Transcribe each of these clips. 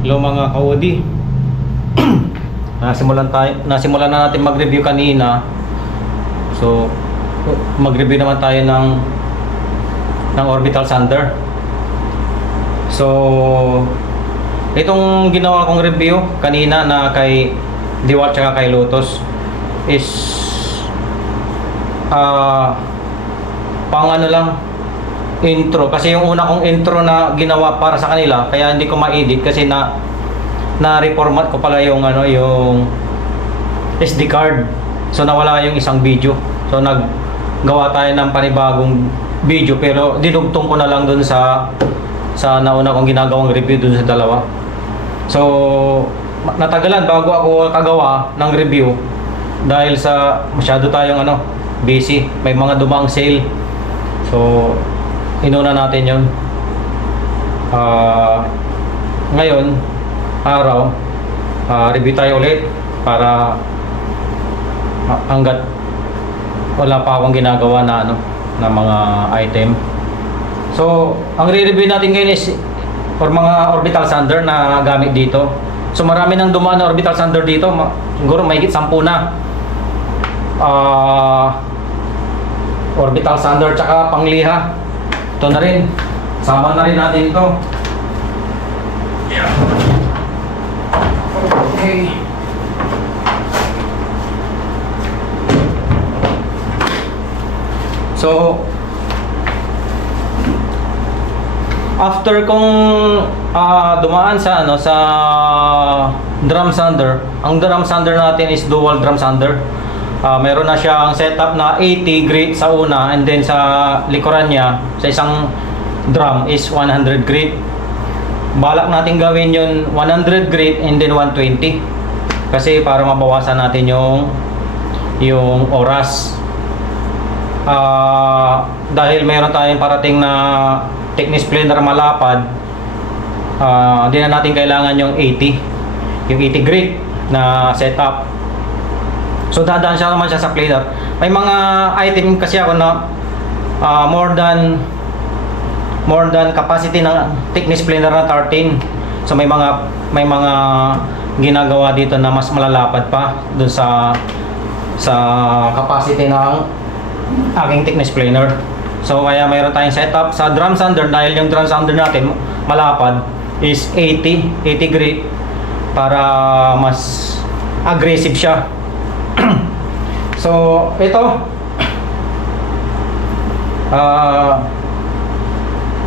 Hello mga kaudi. Nasimulan na natin mag-review kanina. So mag-review naman tayo ng orbital sander. So itong ginawa kong review kanina na kay Dewalt at kay Lotus is pang ano lang, intro, kasi yung una kong intro na ginawa para sa kanila kaya hindi ko ma-edit kasi na-reformat ko pala yung yung SD card, so nawala yung isang video, so naggawa tayo ng panibagong video pero dinugtong ko na lang dun sa nauna kong ginagawang review dun sa dalawa. So natagalan bago ako kagawa ng review dahil sa masyado tayong busy, may mga dumang sale, so inuna natin yun. Ngayon araw review tayo ulit para hanggat wala pa akong ginagawa na na mga item. So ang re-review natin ngayon is for mga orbital sander na gamit dito. So marami nang dumaan na orbital sander dito, siguro mahigit 10 na. Orbital sander tsaka pangliha. Ito na rin. Sama na rin natin ito. Yeah. Okay. So after kong dumaan sa sa drum sander, ang drum sander natin is dual drum sander. Meron na siyang setup na 80 grit sa una, and then sa likuran niya sa isang drum is 100 grit. Balak natin gawin yun 100 grit and then 120 kasi para mabawasan natin yung oras. Dahil mayroon tayong parating na thickness planer malapad, di na natin kailangan yung 80 grit na setup. So dadaan siya naman siya sa planer. May mga item kasi ako na more than capacity ng thickness planer na 13. So may mga ginagawa dito na mas malalapad pa dun sa capacity ng aking thickness planer. So kaya mayroon tayong setup sa drum sander dahil yung drum sander natin malapad is 80 grit para mas aggressive siya. So ito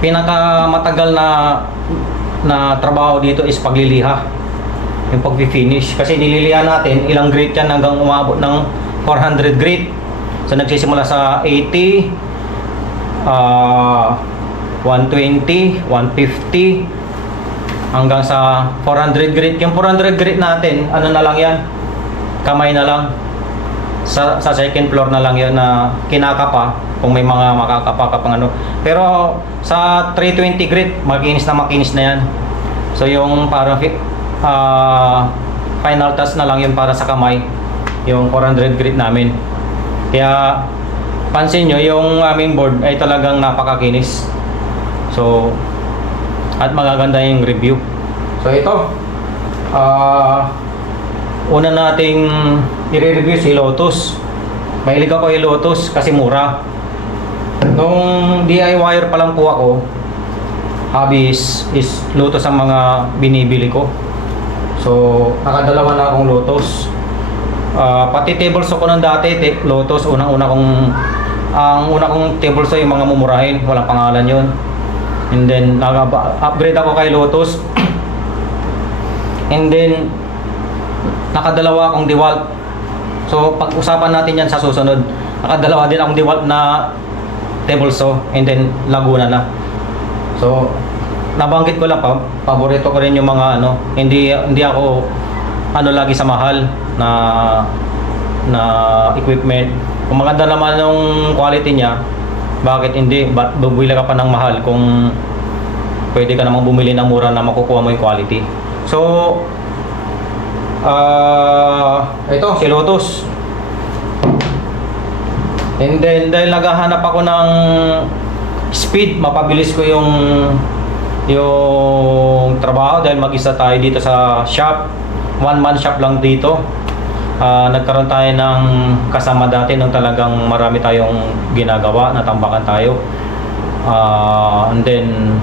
pinakamatagal na trabaho dito is pagliliha, yung pag-finish, kasi nililiha natin ilang grit yan hanggang umabot ng 400 grit. So nagsisimula sa 80, 120, 150 hanggang sa 400 grit. Yung 400 grit natin, ano na lang yan, kamay na lang. Sa second floor na lang yun na kinakapa kung may mga makakapa ka pang pero sa 320 grit makinis na yan. So yung parang final touch na lang yun para sa kamay, yung 400 grit namin. Kaya pansin nyo yung aming board ay talagang napakakinis. So at magaganda yung review. So ito una nating i-review si Lotus. Mahilig ako kay Lotus kasi mura. Nung DIYer pa lang po ako, hobbies is Lotus ang mga binibili ko. So nakadalawa na akong Lotus. Pati table saw ko nung dati Lotus. Ang una kong table saw yung mga mumurahin, walang pangalan yun. And then nag-upgrade ako kay Lotus. And then nakadalawa akong Dewalt. So pag-usapan natin yan sa susunod. Nakadalawa din akong Dewalt na table saw, and then Laguna na. So nabanggit ko lang paborito ko rin yung mga hindi ako lagi sa mahal na equipment. Kung maganda naman yung quality niya, bakit hindi? Ba't bumili ka pa ng mahal kung pwede ka namang bumili ng mura na makukuha mo yung quality? So ito si Lotus. And then dahil naghahanap ako ng speed, mapabilis ko yung yung trabaho dahil mag-isa tayo dito sa shop. One man shop lang dito. Nagkaroon tayo ng kasama dati nung talagang marami tayong ginagawa, natambakan tayo. And then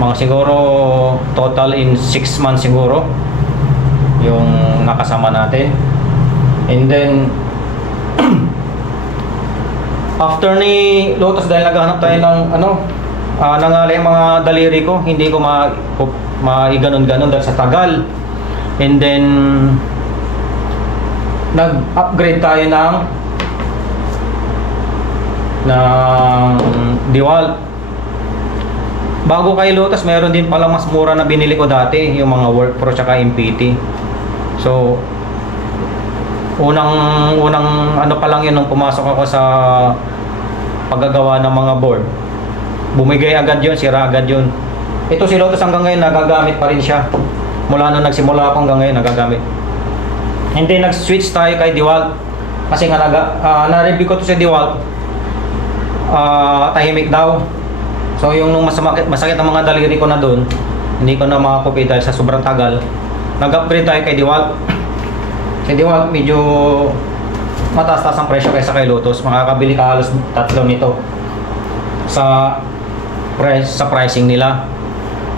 mga siguro total in 6 months siguro yung nakasama natin. And then after ni Lotus, dahil naghahanap tayo ng nangalay yung mga daliri ko, hindi ko maiganon-ganon dahil sa tagal. And then nag-upgrade tayo ng DeWalt. Bago kay Lotus, meron din pala mas mura na binili ko dati, yung mga Work Pro tsaka MPT. So unang ano pa lang yun nung pumasok ako sa paggagawa ng mga board. Bumigay agad yun, sira agad yun. Ito si Lotus hanggang ngayon nagagamit pa rin siya. Mula nung nagsimula ako hanggang ngayon nagagamit. Hindi nag-switch tayo kay DeWalt kasi nga na-review ko to sa DeWalt. Tahimik daw. So yung nung masakit ang mga daliri ko na doon, hindi ko na makakopi dahil sa sobrang tagal. Nag-upgrade tayo kay DeWalt. Si DeWalt medyo mataas-taas ang presyo kaysa kay Lotus. Makakabili ka halos 3 nito sa pricing nila.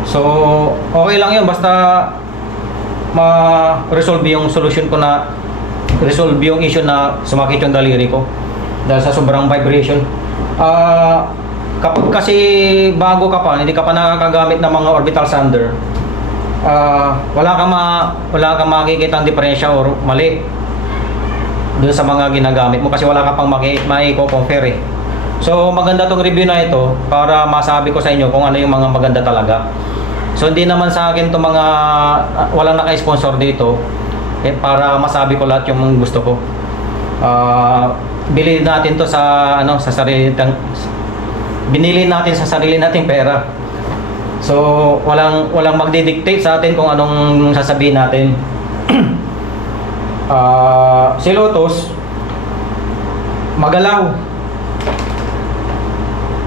So okay lang yun basta ma-resolve yung solution ko na resolve yung issue na sumakit yung daliri ko dahil sa sobrang vibration. Kapag kasi bago ka pa, hindi ka pa nakakagamit ng mga orbital sander, wala kang makikita ang diferensya or mali dun sa mga ginagamit mo kasi wala ka pang mai-compare eh. So maganda tong review na ito para masabi ko sa inyo kung ano yung mga maganda talaga. So hindi naman sa akin to mga walang naka-sponsor dito para masabi ko lahat yung gusto ko. Bilhin natin to sa binili natin sa sarili nating pera. So walang magdidictate sa atin kung anong sasabihin natin. Si Lotus magalaw.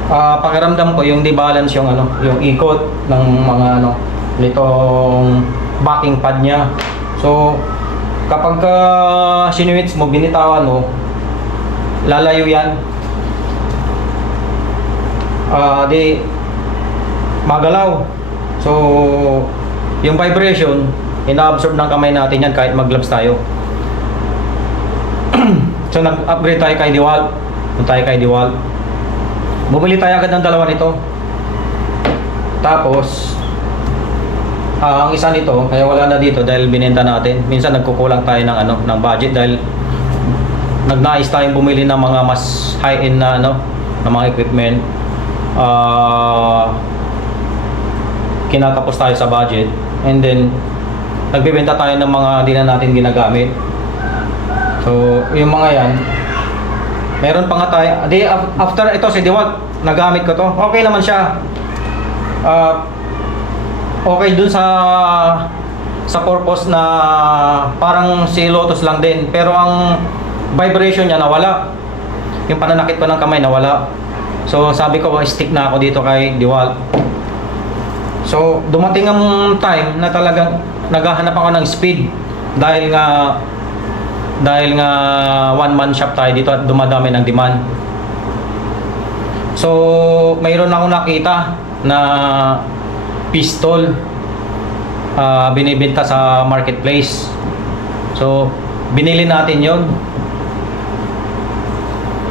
Pakiramdam ko yung di-balance yung yung ikot ng mga nitong backing pad niya. So kapag sinuwits mo, binitawan mo, lalayo yan. Di magalaw. So yung vibration ina-absorb ng kamay natin yan kahit mag-gloves tayo. So nag-upgrade tayo kay DeWalt. Bumili tayo agad ng 2 nito. Tapos ang isa nito kaya wala na dito dahil binenta natin. Minsan nagkukulang tayo ng budget dahil nagnais tayong bumili ng mga mas high-end na ng mga equipment. Kinakapos tayo sa budget and then nagbebenta tayo ng mga hindi na natin ginagamit. So yung mga yan meron pa nga tayo. After ito si DeWalt, nagamit ko to. Okay naman siya. Okay dun sa purpose na parang si Lotus lang din. Pero ang vibration niya nawala. Yung pananakit ko ng kamay nawala. So sabi ko, stick na ako dito kay DeWalt. So dumating ang time na talagang naghahanap ako ng speed dahil nga one man shop tayo dito at dumadami ng demand. So mayroon ako nakita na pistol binibenta sa marketplace. So binili natin yon.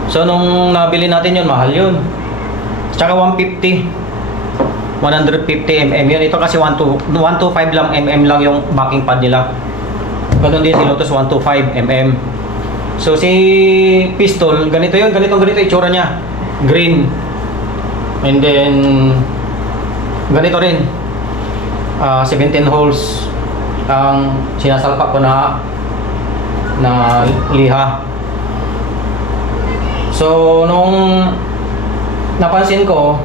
So nung nabili natin yon, mahal yun. Tsaka 150 mm yun. Ito kasi 125 lang lang yung backing pad nila. Ganun din si Lotus 125 mm. So si pistol, ganito yun, ganito itsura niya. Green. And then ganito rin. 17 holes ang sinasalpak ko na liha. So nung napansin ko,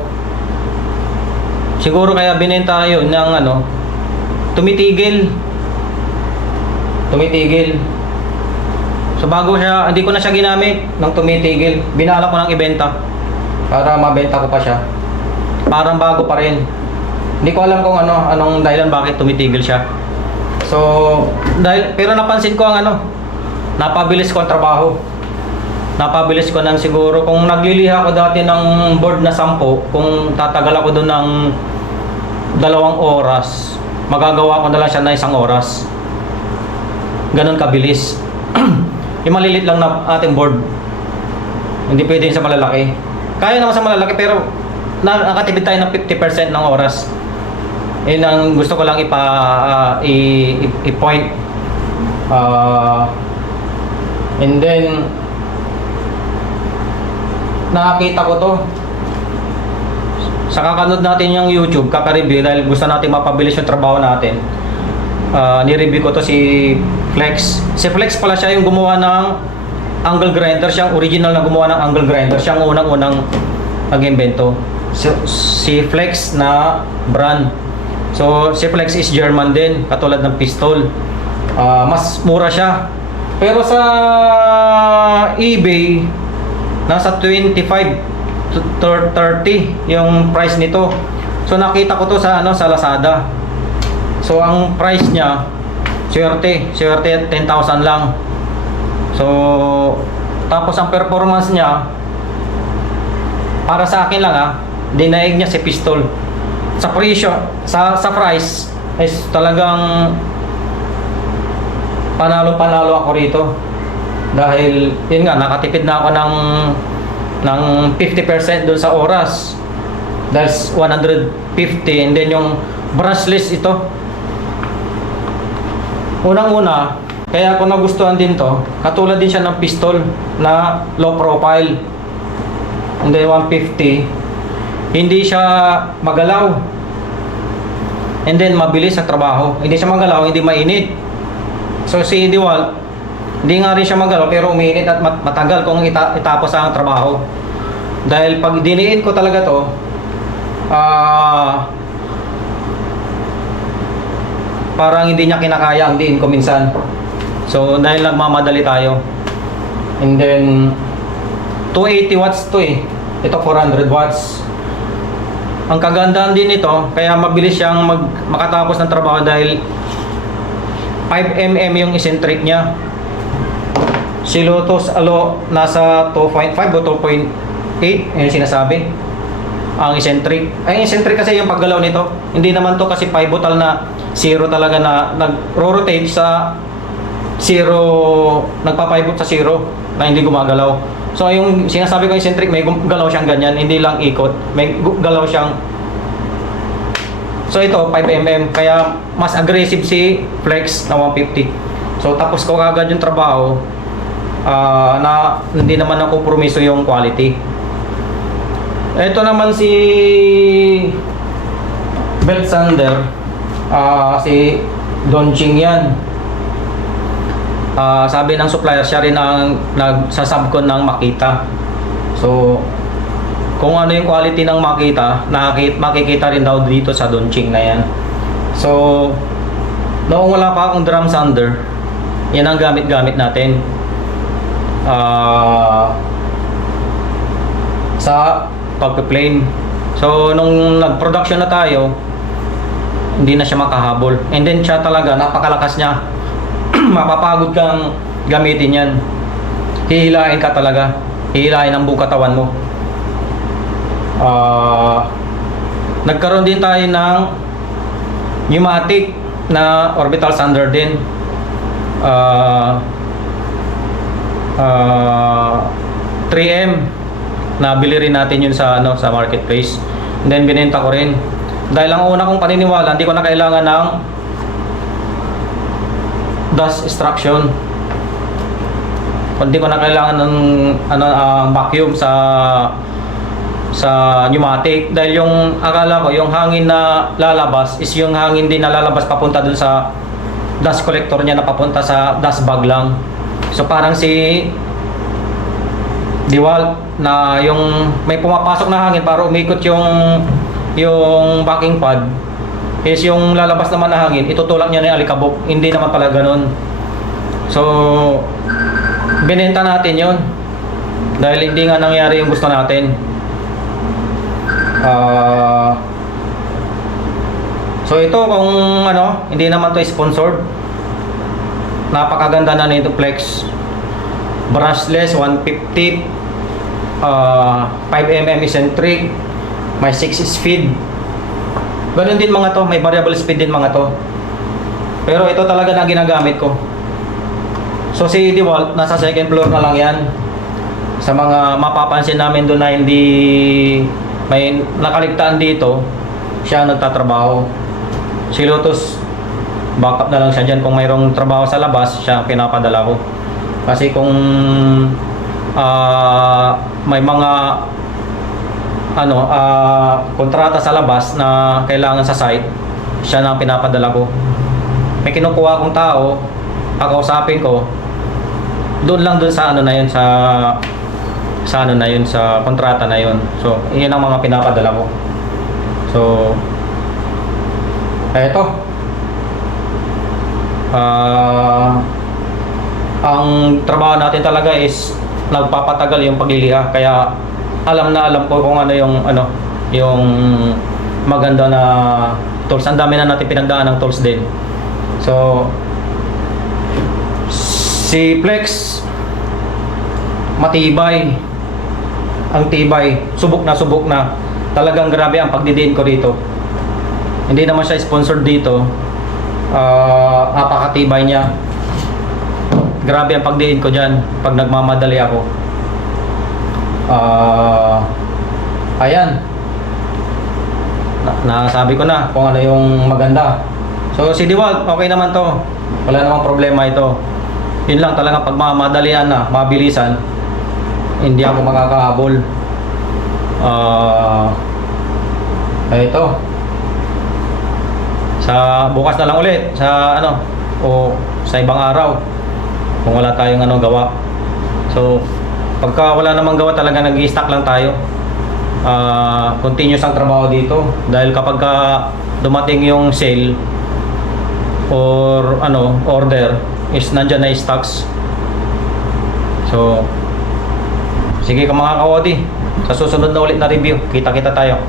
siguro kaya binenta yun ng tumitigil. So bago siya, hindi ko na siya ginamit nang tumitigil. Binala ko nang ibenta para mabenta ko pa siya. Parang bago pa rin. Hindi ko alam kung anong dahilan bakit tumitigil siya. So, pero napansin ko ang napabilis ko ang trabaho. Napabilis ko ng siguro, kung nagliliha ako dati ng board na 10, kung tatagal ako doon ng 2 oras, magagawa ko na lang siya na 1 oras. Ganon kabilis. Yung malilit lang na ating board, hindi pwede sa malalaki. Kaya naman sa malalaki, pero nakatipid tayo ng 50% ng oras. Yun ang gusto ko lang i-point. And then nakakita ko to sa kakanood natin yung YouTube, kaka-review, dahil gusto natin mapabilis yung trabaho natin. Ni-review ko to si Flex. Si Flex pala siya yung gumawa ng angle grinder. Siyang original na gumawa ng angle grinder. Siyang unang-unang nag-invento. Si Flex na brand. So si Flex is German din, katulad ng pistol. Mas mura siya. Pero sa eBay nasa 25 to 30 yung price nito. So nakita ko to sa Lazada. So ang price niya swerte 10,000 lang. So tapos ang performance niya para sa akin lang dinaig niya si pistol. Sa presyo, sa price is talagang panalo ako rito. Dahil yun nga, nakatipid na ako ng 50% doon sa oras. That's 150. And then yung brushless ito, unang-una, kaya ako nagustuhan din to, katulad din siya ng pistol na low profile. And then 150, hindi siya magalaw. And then mabilis sa trabaho. Hindi siya magalaw, hindi mainit. So si DeWalt, hindi nga rin siya magalaw, pero umiinit at matagal kung itapos ang trabaho. Dahil pag diniin ko talaga to, parang hindi niya kinakaya ang diin ko minsan. So dahil nagmamadali tayo. And then 280 watts to ito 400 watts. Ang kagandahan din nito, kaya mabilis siyang makatapos ng trabaho, dahil 5mm yung eccentric niya. Si Lotus nasa 2.5 o 2.8 yung sinasabi ang eccentric. Ang eccentric kasi yung paggalaw nito, hindi naman to kasi pivotal na zero talaga na nag-rotate sa zero, nagpa-pivot sa zero na hindi gumagalaw. So yung sinasabi ko eccentric, may galaw siyang ganyan, hindi lang ikot, may galaw siyang. So ito 5mm, kaya mas aggressive si Flex na 150. So tapos ko agad yung trabaho, na hindi naman nakompromiso yung quality. Ito naman si belt sander, si Dongjing yan. Sabi ng supplier, siya rin ang nagsasubcon ng Makita. So kung ano yung quality ng Makita, makikita rin daw dito sa Dongjing na yan. So noong wala pa akong drum sander, yan ang gamit natin sa pagpe-plane. So nung nag-production na tayo, hindi na siya makahabol. And then siya talaga, napakalakas niya. Mapapagod kang gamitin yan. Hihilain ka talaga. Hihilain ang buong katawan mo. Nagkaroon din tayo ng pneumatic na orbital sander din. 3M, nabili rin natin yun sa marketplace. And then binenta ko rin, dahil ang una kong paniniwala, hindi ko na kailangan ng dust extraction, hindi ko na kailangan ng vacuum sa pneumatic, dahil yung akala ko yung hangin na lalabas is yung hangin din na lalabas papunta dun sa dust collector niya, na papunta sa dust bag lang. So parang si DeWalt na yung may pumapasok na hangin para umikot yung backing pad, is yung lalabas naman na hangin, itutulak niya na yung alikabok. Hindi naman pala ganun. So binenta natin yun dahil hindi nga nangyari yung gusto natin. So ito kung ano, hindi naman to sponsored. Napakaganda na nito Flex. Brushless 150 5mm eccentric, may 6 speed. Ganun din mga to, may variable speed din mga to. Pero ito talaga na ginagamit ko. So si DeWalt nasa second floor na lang yan. Sa mga mapapansin namin doon na hindi may nakaligtaan dito, siya nagtatrabaho. Si Lotus, backup na lang siya dyan. Kung mayroong trabaho sa labas, siya ang pinapadala ko. Kasi kung may mga kontrata sa labas na kailangan sa site, siya na ang pinapadala ko. May kinukuha kong tao, kakausapin ko, doon sa ano na yun, sa ano na yun, sa kontrata na yun. So, yun ang mga pinapadala ko. So, eto. Ang trabaho natin talaga is nagpapatagal yung pagliliha, kaya alam ko kung ano yung maganda na tools. Ang dami na natin pinagdaan ng tools din. So si Flex matibay, ang tibay, subok na talagang grabe ang pagdidiin ko dito. Hindi naman siya sponsored dito. Napakatibay niya. Grabe ang pagdiin ko dyan pag nagmamadali ako. Ayan. Nasabi ko na kung ano yung maganda. So si DeWalt, okay naman to. Wala namang problema ito. Yun lang talaga pag mamadalian na, mabilisan, hindi ako makakahabol. Ito. Sa bukas na lang ulit sa o sa ibang araw kung wala tayong gawa. So pagka wala namang gawa talaga, nag-i-stack lang tayo. Continuous ang trabaho dito dahil kapag dumating yung sale or order is nandyan na stocks. So sige ka mga ka-OD, sa susunod na ulit na review, kita tayo.